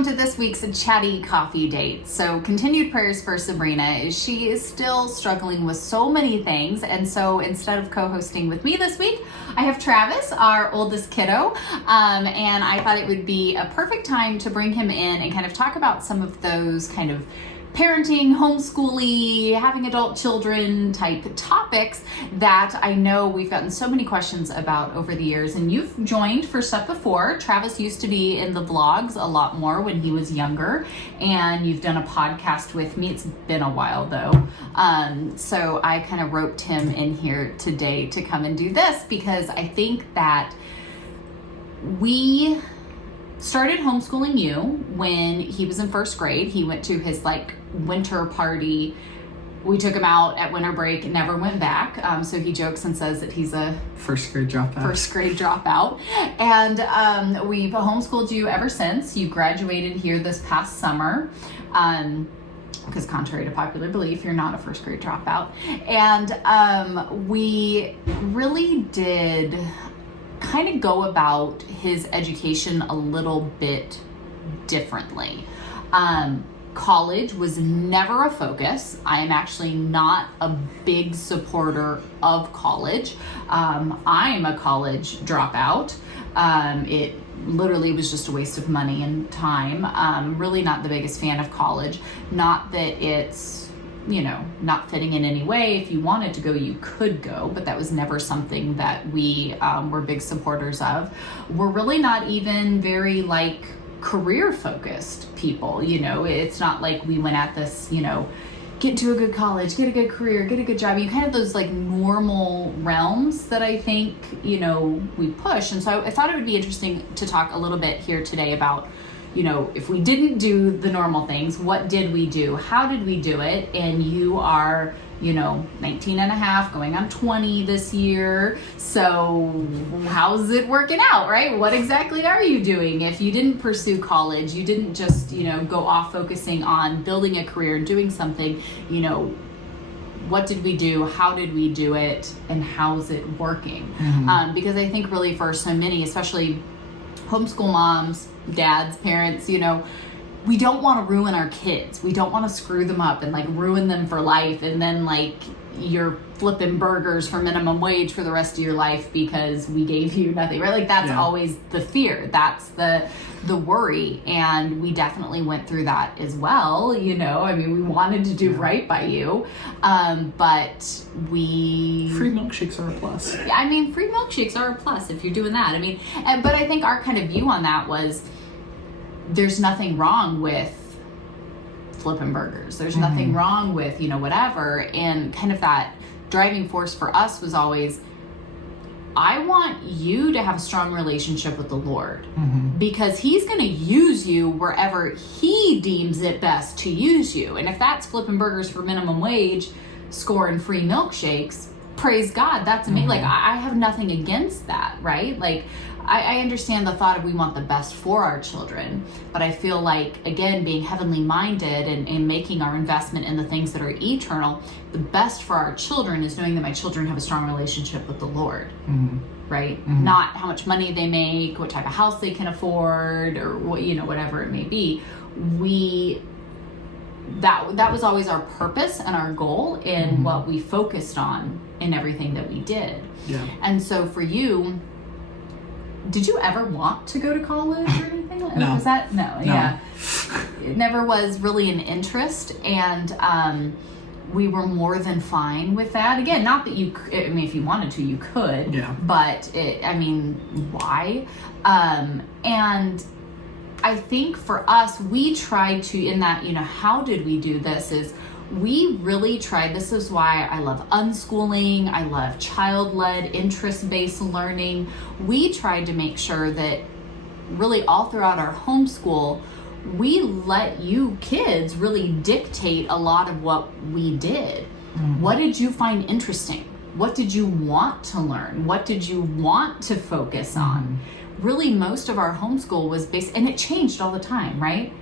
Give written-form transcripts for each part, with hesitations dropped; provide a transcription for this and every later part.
welcome to this week's Chatty Coffee Date. So continued prayers for Sabrina. She is still struggling with so many things, and so instead of co-hosting with me this week, I have Travis, our oldest kiddo, and I thought it would be a perfect time to bring him in and kind of talk about some of those kind of parenting, homeschooling, having adult children type topics that I know we've gotten so many questions about over the years. And you've joined for stuff before. Travis used to be in the vlogs a lot more when he was younger, and you've done a podcast with me. It's been a while though. So I kind of roped him in here today to come and do this because I think that we started homeschooling you when he was in first grade. He went to his winter party. We took him out at winter break and never went back. So he jokes and says that he's a first grade dropout. And we've homeschooled you ever since. You graduated here this past summer. Because contrary to popular belief, you're not a first grade dropout. And we really did kind of go about his education a little bit differently. College was never a focus. I am actually not a big supporter of college. I'm a college dropout. It literally was just a waste of money and time. Really not the biggest fan of college. Not that it's not fitting in any way. If you wanted to go, you could go, but that was never something that we were big supporters of. We're really not even very career focused people. It's not like we went at this, get to a good college, get a good career, get a good job. You kind of those normal realms that I think, we push. And so I thought it would be interesting to talk a little bit here today about if we didn't do the normal things, what did we do? How did we do it? And you are, 19 and a half, going on 20 this year. So how's it working out, right? What exactly are you doing? If you didn't pursue college, you didn't just, go off focusing on building a career and doing something, what did we do? How did we do it? And how's it working? Mm-hmm. Because I think really for so many, especially homeschool moms, dads, parents, we don't want to ruin our kids. We don't want to screw them up and ruin them for life. And then you're flipping burgers for minimum wage for the rest of your life because we gave you nothing, right? That's always the fear. That's the worry. And we definitely went through that as well. We wanted to do right by you. But free milkshakes are a plus. Yeah, free milkshakes are a plus if you're doing that. But I think our kind of view on that was there's nothing wrong with flipping burgers. There's nothing wrong with, whatever. And kind of that driving force for us was always, I want you to have a strong relationship with the Lord because he's going to use you wherever he deems it best to use you. And if that's flipping burgers for minimum wage, scoring free milkshakes, praise God, that's amazing. I have nothing against that, right? I understand the thought of we want the best for our children, but I feel again, being heavenly minded and making our investment in the things that are eternal, the best for our children is knowing that my children have a strong relationship with the Lord, right? Not how much money they make, what type of house they can afford, or what, whatever it may be. That was always our purpose and our goal in what we focused on in everything that we did. Yeah. And so for you, did you ever want to go to college or anything? No. Was that? No. Yeah. It never was really an interest. And we were more than fine with that. Again, not that if you wanted to, you could. Yeah. But, why? And I think for us, we tried to, in that, how did we do this is, we really tried, this is why I love unschooling, I love child-led, interest-based learning. We tried to make sure that really all throughout our homeschool, we let you kids really dictate a lot of what we did. What did you find interesting? What did you want to learn? What did you want to focus on? Really, most of our homeschool was based, and it changed all the time, right?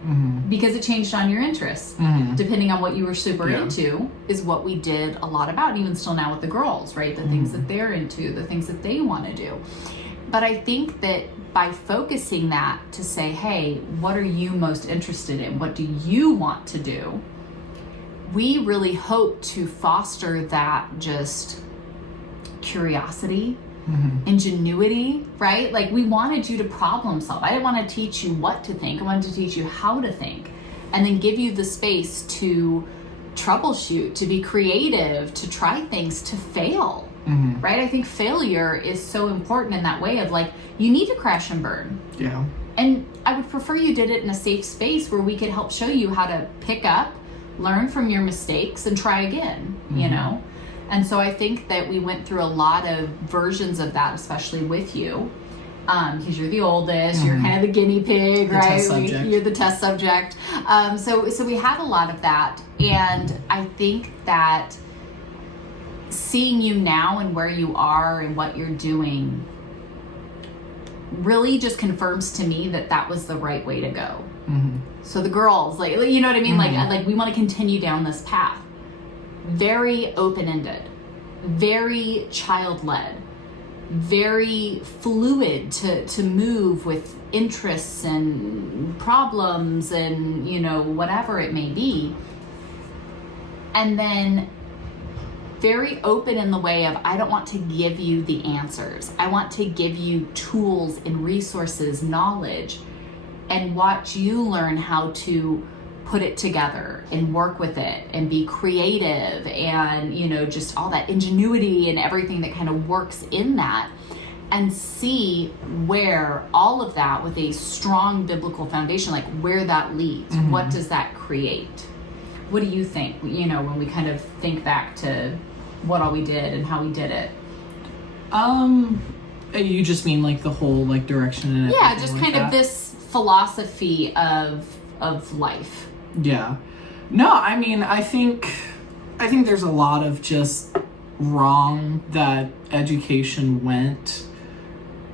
Because it changed on your interests. Depending on what you were super into is what we did a lot about, even still now with the girls, right? The things that they're into, the things that they want to do. But I think that by focusing that to say, hey, what are you most interested in? What do you want to do? We really hope to foster that just curiosity, ingenuity, right? Like, we wanted you to problem solve. I didn't want to teach you what to think. I wanted to teach you how to think, and then give you the space to troubleshoot, to be creative, to try things, to fail, right? I think failure is so important in that way of like, you need to crash and burn. Yeah. And I would prefer you did it in a safe space where we could help show you how to pick up, learn from your mistakes, and try again, you know? And so I think that we went through a lot of versions of that, especially with you, because you're the oldest, you're kind of the guinea pig, right? You're the test subject. So we had a lot of that. And I think that seeing you now and where you are and what you're doing really just confirms to me that that was the right way to go. So the girls, like, you know what I mean? Like we want to continue down this path. Very open-ended, very child-led, very fluid to move with interests and problems and, you know, whatever it may be. And then very open in the way of, I don't want to give you the answers. I want to give you tools and resources, knowledge, and watch you learn how to put it together and work with it and be creative and, you know, just all that ingenuity and everything that kind of works in that, and see where all of that with a strong biblical foundation, like where that leads. What does that create? What do you think, you know, when we kind of think back to what all we did and how we did it? You just mean like the whole like direction and yeah, just like kind that? Of this philosophy of life. Yeah. No, I mean, I think there's a lot of just wrong that education went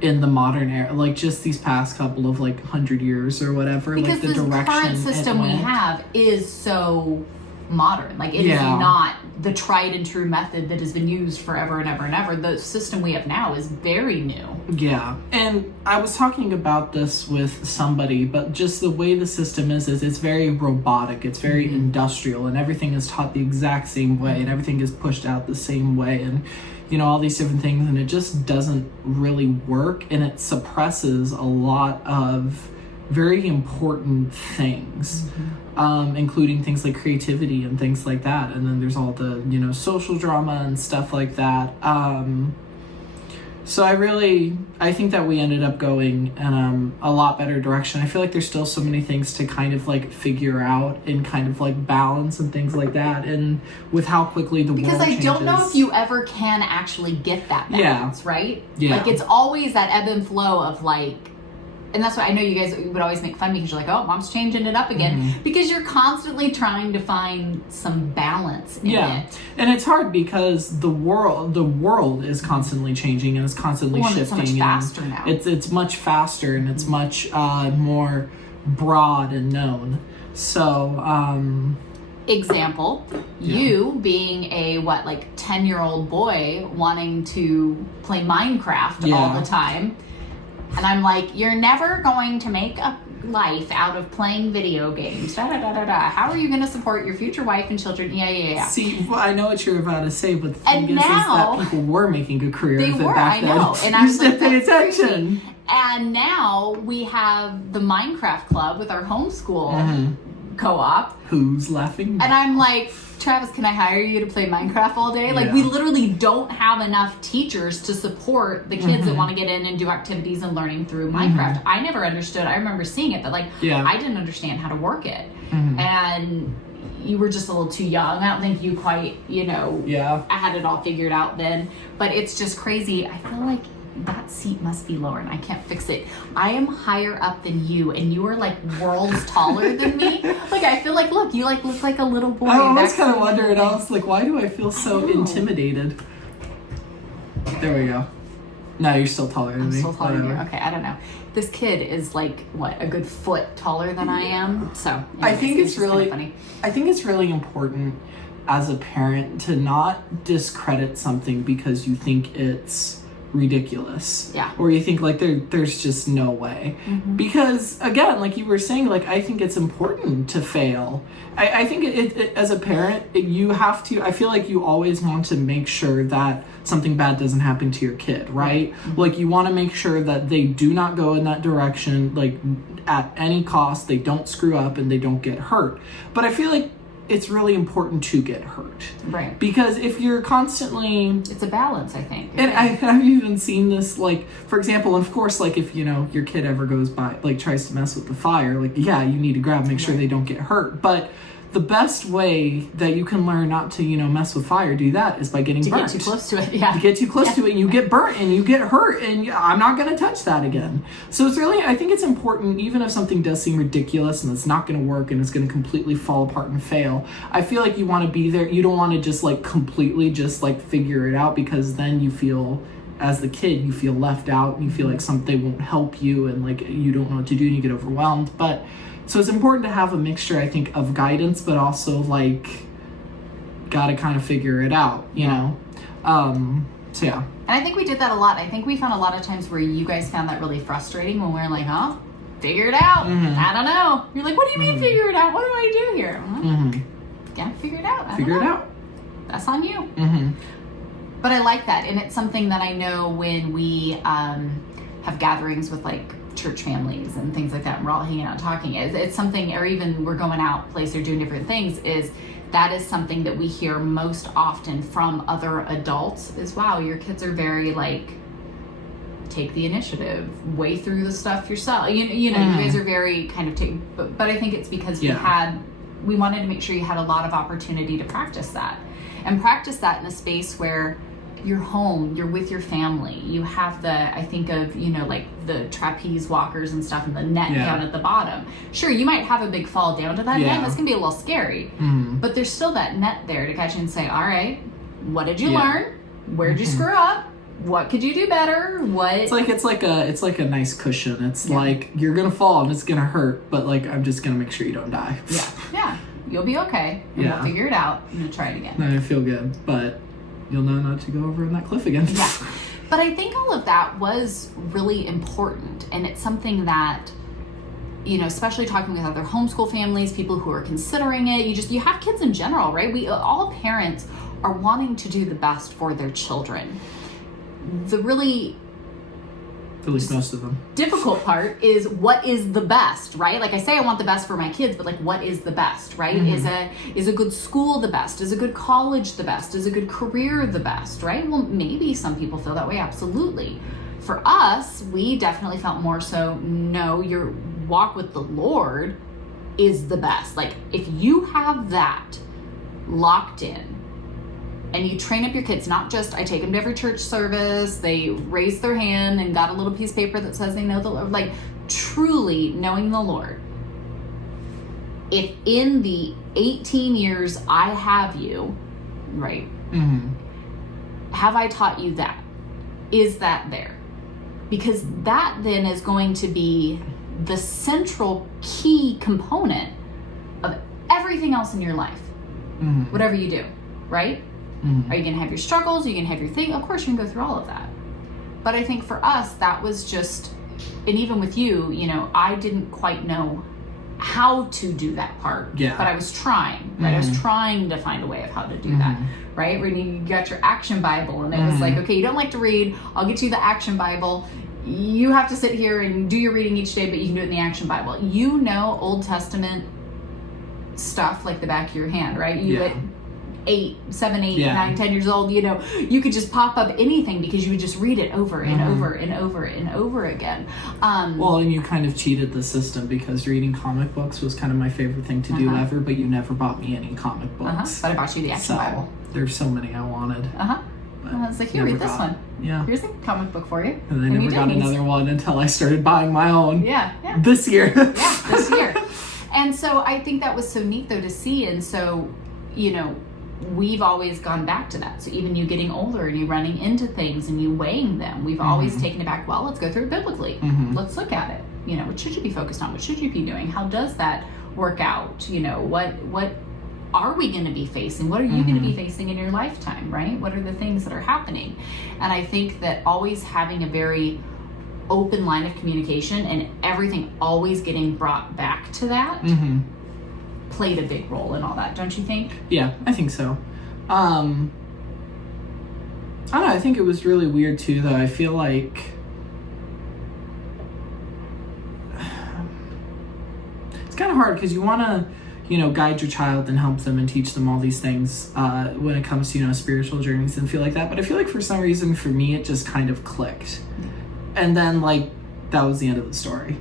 in the modern era, like just these past couple of like 100 years or whatever. Because like the this direction current system we have is so modern. Like it is not the tried and true method that has been used forever and ever and ever. The system we have now is very new. Yeah. And I was talking about this with somebody, but just the way the system is it's very robotic. It's very industrial, and everything is taught the exact same way, and everything is pushed out the same way, and you know, all these different things, and it just doesn't really work, and it suppresses a lot of very important things, including things like creativity and things like that. And then there's all the, you know, social drama and stuff like that. So I think that we ended up going in a lot better direction. I feel like there's still so many things to kind of like figure out and kind of like balance and things like that. And with how quickly the world changes. Because I don't know if you ever can actually get that balance, right? Yeah. Like it's always that ebb and flow of like, and that's why I know you guys would always make fun of me because you're like, oh, mom's changing it up again. Because you're constantly trying to find some balance in it. And it's hard because the world is constantly changing and it's constantly shifting. It's so much faster now. It's much faster and it's much more broad and known. So, example, you being a 10-year-old boy wanting to play Minecraft all the time. And I'm like, you're never going to make a life out of playing video games. How are you going to support your future wife and children? Yeah. See, well, I know what you're about to say, but the thing is that people were making a career of it back then. I know. And you just didn't pay attention. And now we have the Minecraft club with our homeschool co-op. Who's laughing? And I'm like, Travis, can I hire you to play Minecraft all day? Like, we literally don't have enough teachers to support the kids that want to get in and do activities and learning through Minecraft. I never understood. I remember seeing it, but I didn't understand how to work it. And you were just a little too young. I don't think you quite, I had it all figured out then. But it's just crazy. I feel like that seat must be lower and I can't fix it. I am higher up than you and you are like worlds taller than me. Like I feel like, look, you like look like a little boy. I always kind of wondered, I was like, why do I feel so intimidated? There we go. No, you're still taller than me. I'm still taller than you. Okay, I don't know. This kid is like, a good foot taller than I am. So anyways, I think it's really funny. I think it's really important as a parent to not discredit something because you think it's ridiculous. Yeah. Or you think like there's just no way. Because again, like you were saying, like I think it's important to fail. I think it as a parent, you have to, I feel like you always want to make sure that something bad doesn't happen to your kid, right? Like you want to make sure that they do not go in that direction, like at any cost, they don't screw up and they don't get hurt. But I feel like it's really important to get hurt. Right. Because if you're constantly... It's a balance, I think. And I've even seen this, like, for example, of course, like, if, you know, your kid ever goes by, like, tries to mess with the fire, like, yeah, you need to make sure they don't get hurt. But the best way that you can learn not to, you know, mess with fire, do that, is by getting burnt. To get too close to it, yeah. To get too close to it, and you get burnt, and you get hurt, and I'm not going to touch that again. So it's really, I think it's important, even if something does seem ridiculous, and it's not going to work, and it's going to completely fall apart and fail, I feel like you want to be there. You don't want to just, like, completely just, like, figure it out, because then you feel... as the kid, you feel left out, and you feel like they won't help you, and like you don't know what to do, and you get overwhelmed. But so it's important to have a mixture, I think, of guidance, but also like gotta kind of figure it out, you know. So yeah. And I think we did that a lot. I think we found a lot of times where you guys found that really frustrating when we were like, huh? Figure it out. I don't know. You're like, what do you mean figure it out? What do I do here? Yeah, figure it out. Figure it out. That's on you. But I like that, and it's something that I know when we have gatherings with like church families and things like that, and we're all hanging out talking, it's something, or even we're going out place or doing different things, that is something that we hear most often from other adults is, wow, your kids are very like, take the initiative, way through the stuff yourself. You know, you guys are very kind of but I think it's because we wanted to make sure you had a lot of opportunity to practice that, and practice that in a space where you're home, you're with your family, you have I think of, you know, like the trapeze walkers and stuff and the net down at the bottom. Sure, you might have a big fall down to that net, that's gonna be a little scary, but there's still that net there to catch you and say, all right, what did you learn? Where'd you screw up? What could you do better? It's like a nice cushion. It's like you're gonna fall and it's gonna hurt, but like I'm just gonna make sure you don't die. Yeah, you'll be okay, and we'll figure it out and we'll try it again. I feel good, but you'll know not to go over on that cliff again. Yeah. But I think all of that was really important, and it's something that, you know, especially talking with other homeschool families, people who are considering it, you have kids in general, right? All parents are wanting to do the best for their children. At least most of them. Difficult part is, what is the best, right? Like I say, I want the best for my kids, but like, what is the best, right? Is a good school the best? Is a good college the best? Is a good career the best, right? Well, maybe some people feel that way, absolutely. For us, we definitely felt more so, no, your walk with the Lord is the best. Like, if you have that locked in, and you train up your kids, not just, I take them to every church service, they raise their hand and got a little piece of paper that says they know the Lord, like truly knowing the Lord. If in the 18 years I have you, right, have I taught you that? Is that there? Because that then is going to be the central key component of everything else in your life, whatever you do, right? Are you going to have your struggles? Are you going to have your thing? Of course, you can go through all of that. But I think for us, that was just, and even with you, you know, I didn't quite know how to do that part. But I was trying, right? I was trying to find a way of how to do that, right? When you got your action Bible, and it was like, okay, you don't like to read, I'll get you the action Bible. You have to sit here and do your reading each day, but you can do it in the action Bible. You know Old Testament stuff like the back of your hand, right? At 7, 8, 9, 10 years old, you know, you could just pop up anything because you would just read it over and over and over and over again. Well, and you kind of cheated the system, because reading comic books was kind of my favorite thing to do ever, but you never bought me any comic books. But I bought you the action Bible. There's so many I wanted. I was like, here, read this one. Here's a comic book for you. And I never got another one until I started buying my own. This year. This year. And so I think that was so neat, though, to see. And so, you know, we've always gone back to that. So even you getting older and you running into things and you weighing them, we've always taken it back. Well, let's go through it biblically. Let's look at it. You know, what should you be focused on? What should you be doing? How does that work out? You know, what are we going to be facing? What are you going to be facing in your lifetime, right? What are the things that are happening? And I think that always having a very open line of communication and everything always getting brought back to that played a big role in all that, don't you think? Yeah, I think so. I don't know, I think it was really weird too, though. I feel like it's kind of hard because you want to, guide your child and help them and teach them all these things when it comes to, spiritual journeys and feel like that. But I feel like for some reason, for me, it just kind of clicked. And then, that was the end of the story.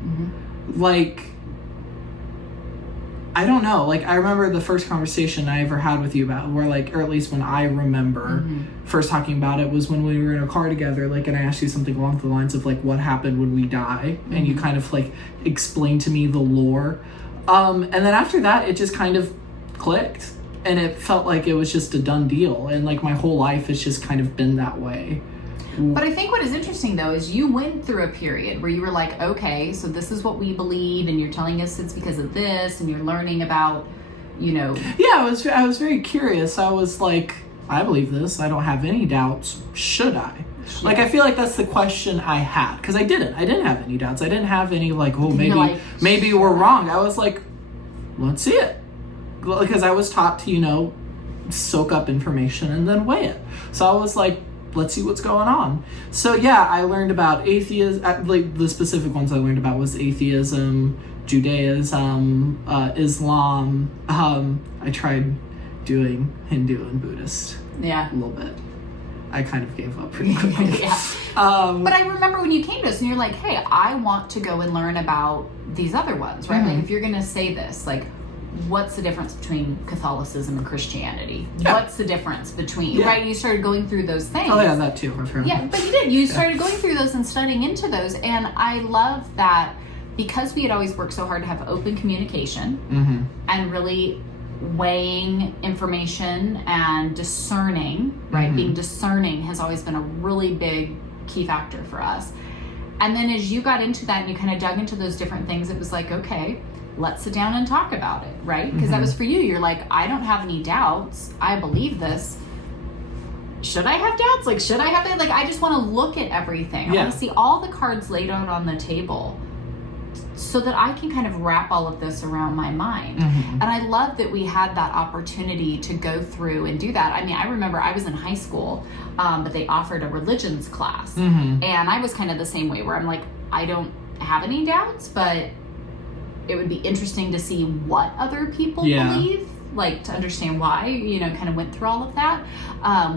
I don't know. I remember the first conversation I ever had with you about where, or at least when I remember first talking about it was when we were in a car together, and I asked you something along the lines of, what happened when we die? And you kind of, explained to me the lore. And then after that, it just kind of clicked. And it felt like it was just a done deal. And, my whole life has just kind of been that way. But I think what is interesting, though, is you went through a period where you were like, okay, so this is what we believe, and you're telling us it's because of this, and you're learning about, Yeah, I was very curious. I was like, I believe this. I don't have any doubts. Should I? Yeah. I feel like that's the question I had. Because I didn't have any doubts. I didn't have any, maybe we're wrong. I was like, let's see it. Because I was taught to, soak up information and then weigh it. So I was like, let's see what's going on. So yeah, I learned about atheism. The specific ones I learned about was atheism, Judaism, Islam. I tried doing Hindu and Buddhist. Yeah, a little bit. I kind of gave up pretty quickly. Yeah. But I remember when you came to us and you're like, hey, I want to go and learn about these other ones, right? If you're going to say this, what's the difference between Catholicism and Christianity? Yeah. What's the difference between, right? You started going through those things. Oh, yeah, that too. Yeah, but you did. You started going through those and studying into those. And I love that because we had always worked so hard to have open communication and really weighing information and discerning, right? Being discerning has always been a really big key factor for us. And then as you got into that and you kind of dug into those different things, it was like, okay, let's sit down and talk about it, right? Because that was for you. You're like, I don't have any doubts. I believe this. Should I have doubts? Should I have that? I just want to look at everything. I want to see all the cards laid out on the table so that I can kind of wrap all of this around my mind. And I love that we had that opportunity to go through and do that. I mean, I remember I was in high school, but they offered a religions class. And I was kind of the same way where I'm like, I don't have any doubts, but it would be interesting to see what other people believe, to understand why, kind of went through all of that,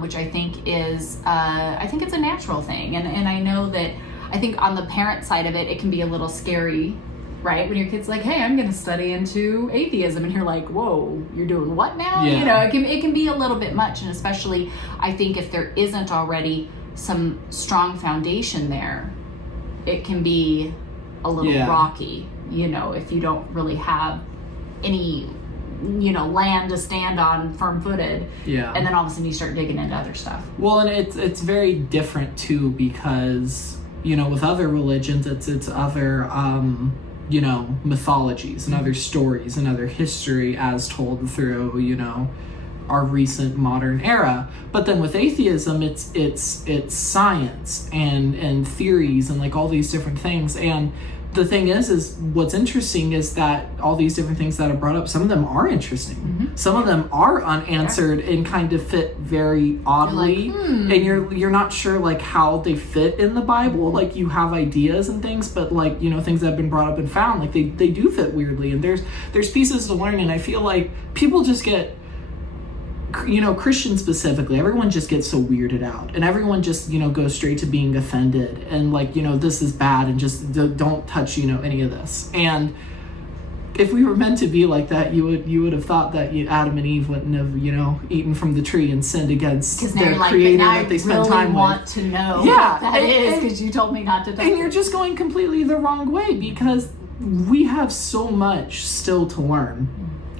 which I think is, I think it's a natural thing. And I know that, I think on the parent side of it, it can be a little scary, right? When your kid's like, hey, I'm going to study into atheism. And you're like, whoa, you're doing what now? Yeah. It can be a little bit much. And especially, I think if there isn't already some strong foundation there, it can be a little rocky. If you don't really have any, land to stand on firm-footed. Yeah. And then all of a sudden you start digging into other stuff. Well, and it's very different too because, with other religions, it's other, mythologies and other stories and other history as told through, our recent modern era. But then with atheism, it's science and theories and all these different things. And the thing is what's interesting is that all these different things that are brought up, some of them are interesting. Some of them are unanswered and kind of fit very oddly. And you're not sure how they fit in the Bible. You have ideas and things, but things that have been brought up and found, they do fit weirdly. And there's pieces to learn, and I feel like people just get, Christians specifically, everyone just gets so weirded out, and everyone just, goes straight to being offended and this is bad and just don't touch, any of this. And if we were meant to be like that, you would have thought that Adam and Eve wouldn't have, eaten from the tree and sinned against their creator that they spent time with. I want to know what that is because you told me not to touch and you're just going completely the wrong way because we have so much still to learn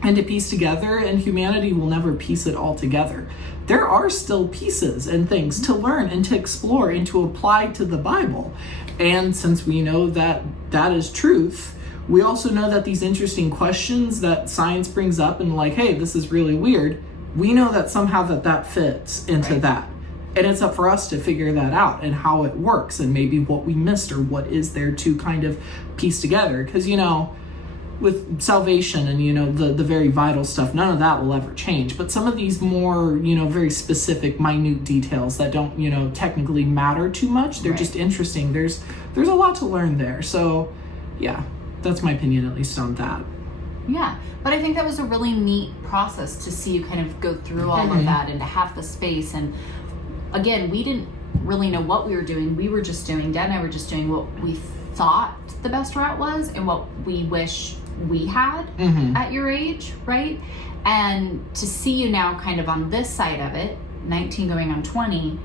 and to piece together, and humanity will never piece it all together. There are still pieces and things to learn and to explore and to apply to the Bible. And since we know that that is truth, we also know that these interesting questions that science brings up and like, hey, this is really weird, we know that somehow that fits into that. And it's up for us to figure that out and how it works and maybe what we missed or what is there to kind of piece together. Because, you know, with salvation and, you know, the very vital stuff, none of that will ever change. But some of these more, you know, very specific, minute details that don't, you know, technically matter too much, they're just interesting. There's a lot to learn there. So, yeah, that's my opinion, at least on that. Yeah, but I think that was a really neat process to see you kind of go through all of that and to have the space. And again, we didn't really know what we were doing. We were just doing, Dad and I were just doing what we thought the best route was and what we wish we had at your age, right? And to see you now kind of on this side of it, 19 going on 20,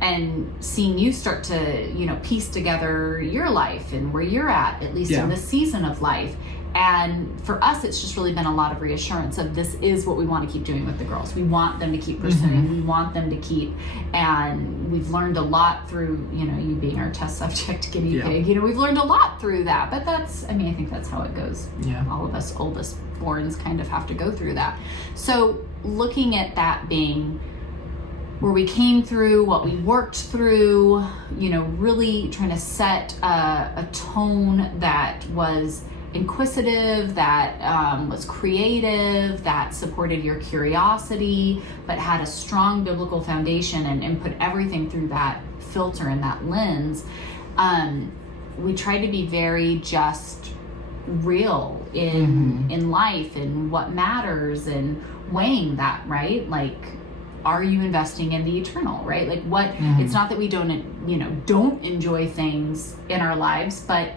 and seeing you start to, you know, piece together your life and where you're at least in this season of life. And for us, it's just really been a lot of reassurance of this is what we want to keep doing with the girls. We want them to keep pursuing. We want them to keep, and we've learned a lot through, you know, you being our test subject guinea pig. You know, we've learned a lot through that. But that's, I mean, I think that's how it goes. Yeah. All of us oldest borns kind of have to go through that. So looking at that being where we came through, what we worked through, you know, really trying to set a tone that was inquisitive, that was creative, that supported your curiosity, but had a strong biblical foundation and put everything through that filter and that lens. We tried to be very just real in life and what matters and weighing that, right? Like, are you investing in the eternal, right? Like what, it's not that we don't enjoy things in our lives, but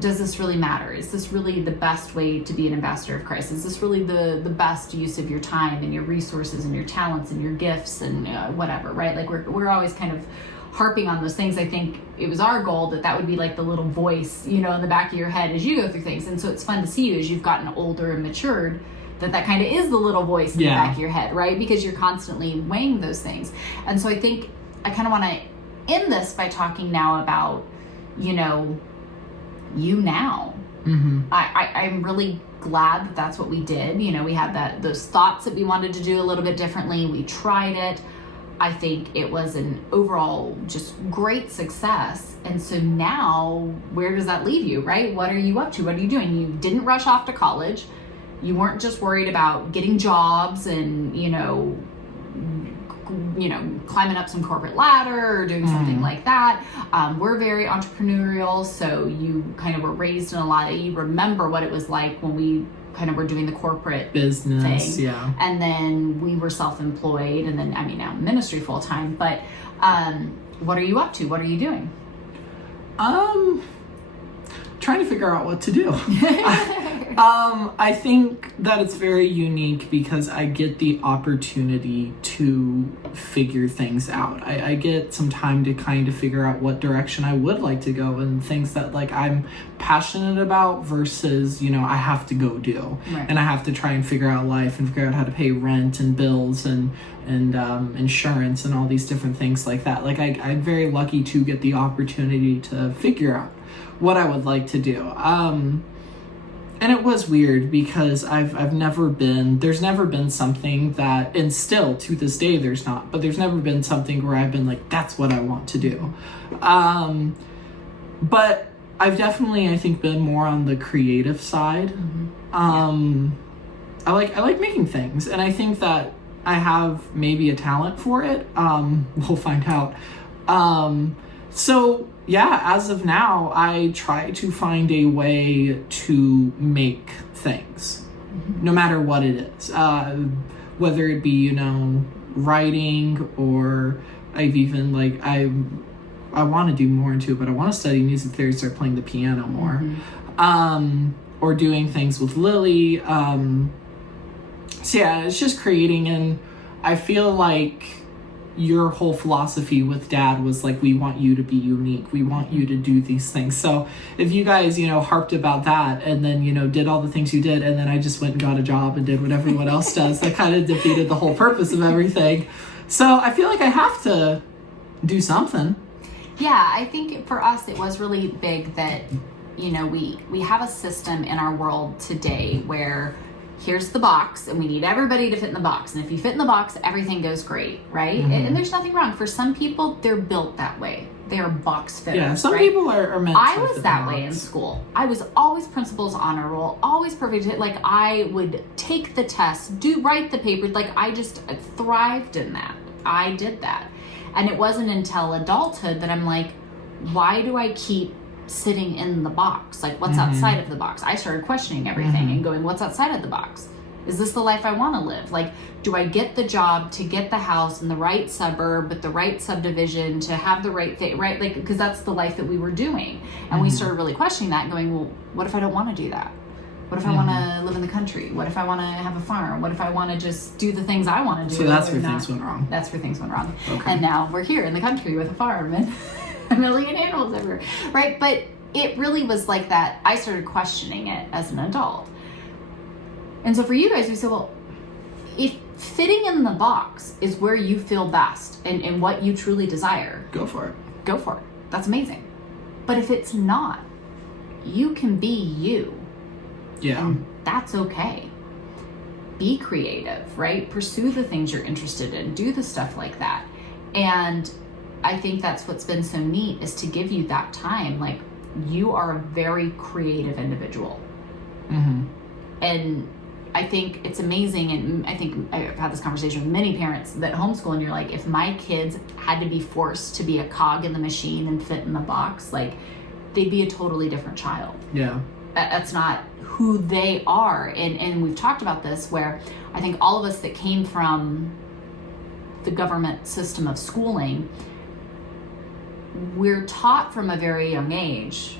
does this really matter? Is this really the best way to be an ambassador of Christ? Is this really the best use of your time and your resources and your talents and your gifts and whatever, right? Like we're always kind of harping on those things. I think it was our goal that would be like the little voice, you know, in the back of your head as you go through things. And so it's fun to see you as you've gotten older and matured, that kind of is the little voice in the back of your head, right? Because you're constantly weighing those things. And so I think I kind of want to end this by talking now about, you know, you now. I'm really glad that that's what we did. You know, we had those thoughts that we wanted to do a little bit differently. We tried it. I think it was an overall just great success. And so now, where does that leave you, right? What are you up to? What are you doing? You didn't rush off to college. You weren't just worried about getting jobs and, you know, climbing up some corporate ladder or doing something like that. We're very entrepreneurial, so you kind of were raised in a lot of, you remember what it was like when we kind of were doing the corporate business thing. And then we were self-employed, and then, I mean, now ministry full-time. But what are you up to? What are you doing? Trying to figure out what to do. I think that it's very unique because I get the opportunity to figure things out. I get some time to kind of figure out what direction I would like to go and things that like I'm passionate about versus, you know, I have to go do. And I have to try and figure out life and figure out how to pay rent and bills and insurance and all these different things like that. Like I'm very lucky to get the opportunity to figure out what I would like to do. And it was weird because there's never been something that, and still to this day there's not, but there's never been something where I've been like, that's what I want to do. But I've definitely, I think, been more on the creative side. I like making things, and I think that I have maybe a talent for it. We'll find out. So yeah, as of now, I try to find a way to make things, no matter what it is. Whether it be, you know, writing, or I've even like, I want to do more into it, but I want to study music theory, start playing the piano more. Or doing things with Lily. So yeah, it's just creating, and I feel like your whole philosophy with Dad was like, we want you to be unique. We want you to do these things. So if you guys, you know, harped about that and then, you know, did all the things you did, and then I just went and got a job and did what everyone else does, that kind of defeated the whole purpose of everything. So I feel like I have to do something. Yeah, I think for us, it was really big that you know, we have a system in our world today where here's the box and we need everybody to fit in the box. And if you fit in the box, everything goes great, right? And there's nothing wrong. For some people, they're built that way. They are box fitters. Yeah, some right? people are meant to I fit was in that the way in box. school. I was always principal's honor roll, always perfect. Like I would take the test, write the paper. Like I just thrived in that. I did that. And it wasn't until adulthood that I'm like, why do I keep sitting in the box? Like what's outside of the box? I started questioning everything and going, what's outside of the box? Is this the life I want to live? Like, do I get the job to get the house in the right suburb, with the right subdivision, to have the right thing, right? Like, because that's the life that we were doing. And we started really questioning that and going, well, what if I don't want to do that? What if I want to live in the country? What if I want to have a farm? What if I want to just do the things I want to do? So that's where things went wrong. That's where things went wrong. Okay. And now we're here in the country with a farm and a million animals everywhere, right? But it really was like that. I started questioning it as an adult. And so for you guys, we said, well, if fitting in the box is where you feel best and what you truly desire, Go for it. go for it. That's amazing. But if it's not, you can be you. Yeah. And that's okay. Be creative, right? Pursue the things you're interested in. Do the stuff like that. And I think that's what's been so neat, is to give you that time. Like, you are a very creative individual. And I think it's amazing, and I think I've had this conversation with many parents that homeschool, and you're like, if my kids had to be forced to be a cog in the machine and fit in the box, like, they'd be a totally different child. Yeah. That's not who they are. And we've talked about this, where I think all of us that came from the government system of schooling, we're taught from a very young age,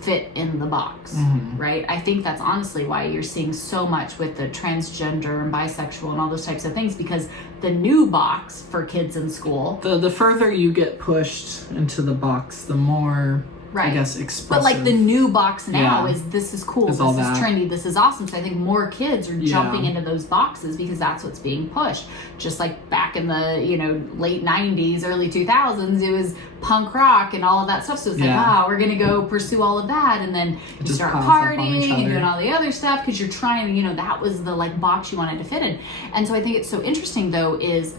fit in the box, right? I think that's honestly why you're seeing so much with the transgender and bisexual and all those types of things, because the new box for kids in school, The further you get pushed into the box, the more, I guess, expressive. but like the new box now Yeah. is, this is cool, Is this all is that. trendy, this is awesome. So I think more kids are jumping into those boxes because that's what's being pushed. Just like back in the, you know, late 90s, early 2000s, it was punk rock and all of that stuff. So it's like, wow, we're going to go pursue all of that. And then you just start piles up on each partying and other. doing all the other stuff because you're trying, you know, that was the like box you wanted to fit in. And so I think it's so interesting though, is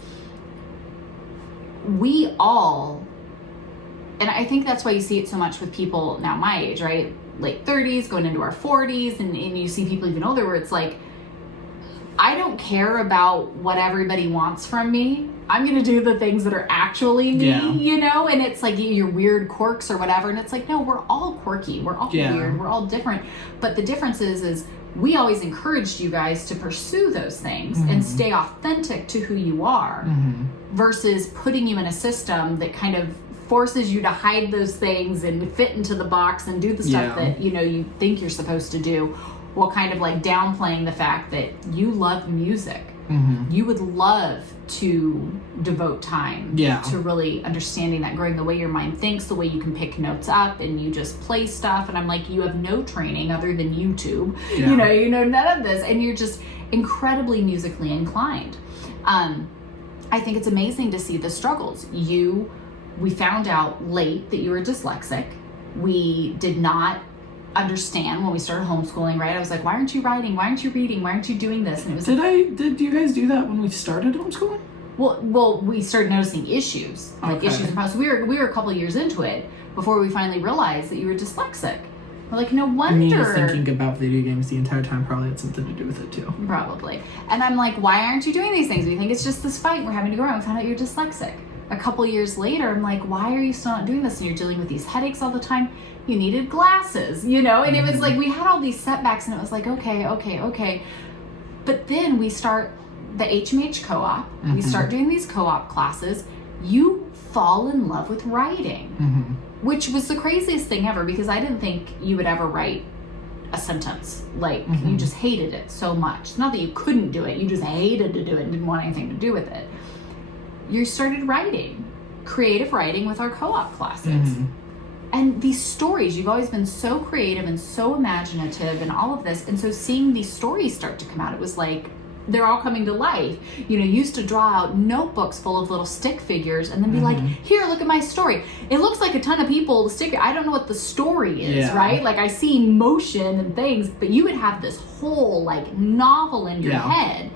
we all, and I think that's why you see it so much with people now my age, right? Late 30s, going into our 40s, and you see people even older where it's like, I don't care about what everybody wants from me. I'm going to do the things that are actually me, you know? And it's like your weird quirks or whatever. And it's like, no, we're all quirky. We're all weird. We're all different. But the difference is we always encouraged you guys to pursue those things and stay authentic to who you are versus putting you in a system that kind of forces you to hide those things and fit into the box and do the stuff that, you know, you think you're supposed to do, while kind of like downplaying the fact that you love music. You would love to devote time to really understanding that, growing the way your mind thinks, the way you can pick notes up and you just play stuff. And I'm like, you have no training other than YouTube. You know none of this, and you're just incredibly musically inclined. I think it's amazing to see the struggles. We found out late that you were dyslexic. We did not understand when we started homeschooling, right? I was like, why aren't you writing? Why aren't you reading? Why aren't you doing this? And it was Did you guys do that when we started homeschooling? well, we started noticing issues, like issues and problems. We were a couple of years into it before we finally realized that you were dyslexic. We're like, no wonder. Me thinking about video games the entire time probably had something to do with it too. Probably. And I'm like, why aren't you doing these things? We think it's just this fight we're having to go around. We found out you're dyslexic. A couple years later, I'm like, why are you still not doing this? And you're dealing with these headaches all the time. You needed glasses, you know? And it was like, we had all these setbacks, and it was like, okay. But then we start the HMH co-op. We start doing these co-op classes. You fall in love with writing, which was the craziest thing ever, because I didn't think you would ever write a sentence. Like, you just hated it so much. It's not that you couldn't do it. You just hated to do it and didn't want anything to do with it. You started writing, creative writing, with our co-op classes. And these stories, you've always been so creative and so imaginative and all of this. And so seeing these stories start to come out, it was like, they're all coming to life. You know, used to draw out notebooks full of little stick figures and then be like, here, look at my story. It looks like a ton of people stick. I don't know what the story is, right? Like I see motion and things, but you would have this whole like novel in your head.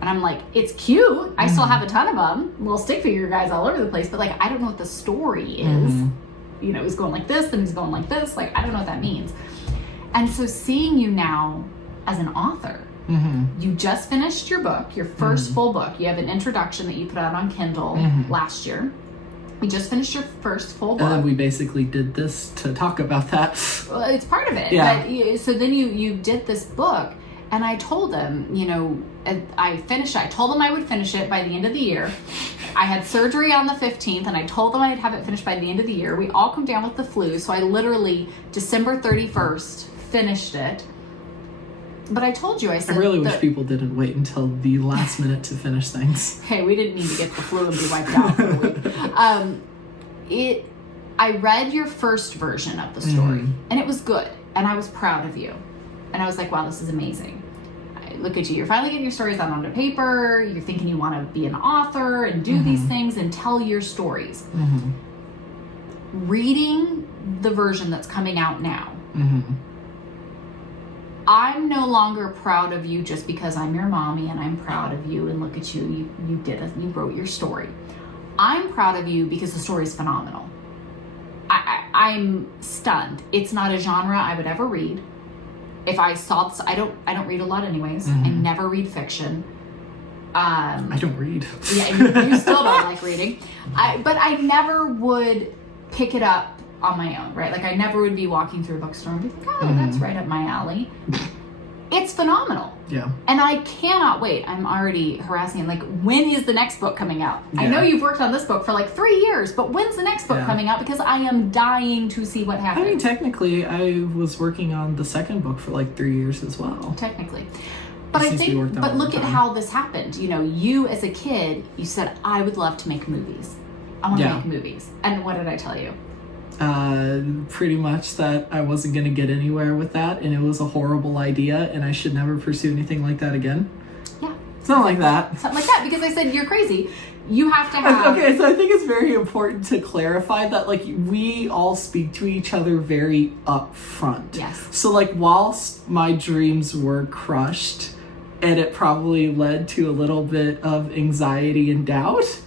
And I'm like, it's cute. I still have a ton of them, little stick figure guys all over the place, but like, I don't know what the story is. You know, he's going like this, then he's going like this. Like, I don't know what that means. And so seeing you now as an author, you just finished your book, your first full book. You have an introduction that you put out on Kindle last year. You just finished your first full book. And we basically did this to talk about that. Well, it's part of it. Yeah. But, so then you did this book, and I told them, you know, I told them I would finish it by the end of the year. I had surgery on the 15th, and I told them I'd have it finished by the end of the year. We all come down with the flu, so I literally, December 31st, finished it. But I told you, I said... I really wish people didn't wait until the last minute to finish things. Hey, we didn't need to get the flu and be wiped out for a week. I read your first version of the story, and it was good, and I was proud of you. And I was like, wow, this is amazing. Look at you. You're finally getting your stories out onto paper. You're thinking you want to be an author and do these things and tell your stories. Reading the version that's coming out now, I'm no longer proud of you just because I'm your mommy and I'm proud of you and look at you. You wrote your story. I'm proud of you because the story is phenomenal. I'm stunned. It's not a genre I would ever read. If I saw this, I don't read a lot anyways. I never read fiction. I don't read. Yeah, you still don't like reading. But I never would pick it up on my own, right? Like I never would be walking through a bookstore and be like, oh, that's right up my alley. It's phenomenal. Yeah. And I cannot wait. I'm already harassing him. Like, when is the next book coming out? Yeah. I know you've worked on this book for like 3 years, but when's the next book coming out? Because I am dying to see what happens. I mean, technically, I was working on the second book for like 3 years as well. Technically. But I think, but look at how this happened. You know, you as a kid, you said, I would love to make movies. I want to make movies. And what did I tell you? Pretty much that I wasn't going to get anywhere with that, and it was a horrible idea, and I should never pursue anything like that again. Yeah. Something like that. Something like that, because I said, you're crazy. You have to have... Okay, so I think it's very important to clarify that, like, we all speak to each other very upfront. Yes. So, like, whilst my dreams were crushed, and it probably led to a little bit of anxiety and doubt,